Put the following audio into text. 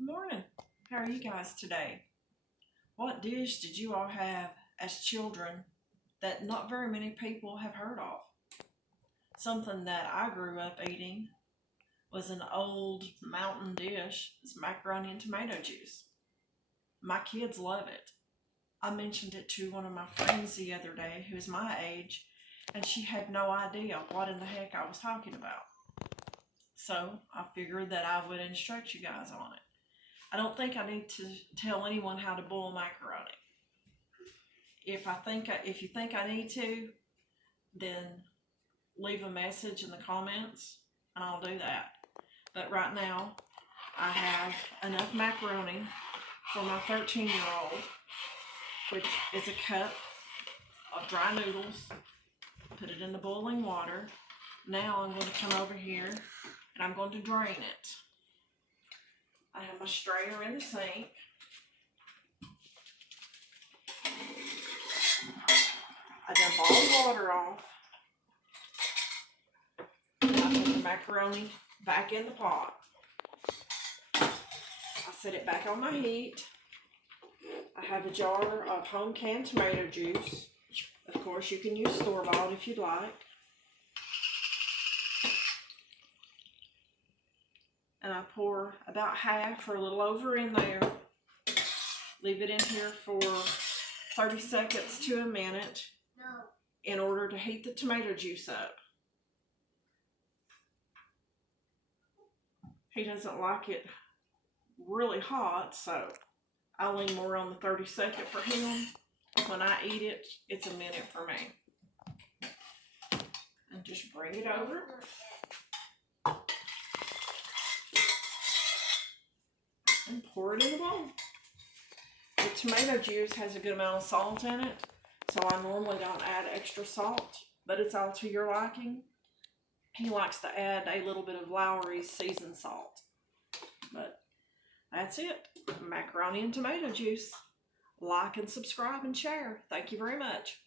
Morning. How are you guys today? What dish did you all have as children that not very many people have heard of? Something that I grew up eating was an old mountain dish. It's macaroni and tomato juice. My kids love it. I mentioned it to one of my friends the other day who's my age, and she had no idea what in the heck I was talking about. So I figured that I would instruct you guys on it. I don't think I need to tell anyone how to boil macaroni. If you think I need to, then leave a message in the comments and I'll do that. But right now, I have enough macaroni for my 13-year-old, which is a cup of dry noodles. Put it in the boiling water. Now I'm going to come over here and I'm going to drain it. I have my strainer in the sink. I dump all the water off. And I put the macaroni back in the pot. I set it back on my heat. I have a jar of home canned tomato juice. Of course, you can use store-bought if you'd like. And I pour about half or a little over in there. Leave it in here for 30 seconds to a minute in order to heat the tomato juice up. He doesn't like it really hot, so I lean more on the 30-second for him. When I eat it, it's a minute for me. And just bring it over. And pour it in the bowl. The tomato juice has a good amount of salt in it, so I normally don't add extra salt, but it's all to your liking. He likes to add a little bit of Lowry's seasoned salt. But that's it. Macaroni and tomato juice. Like and subscribe and share. Thank you very much.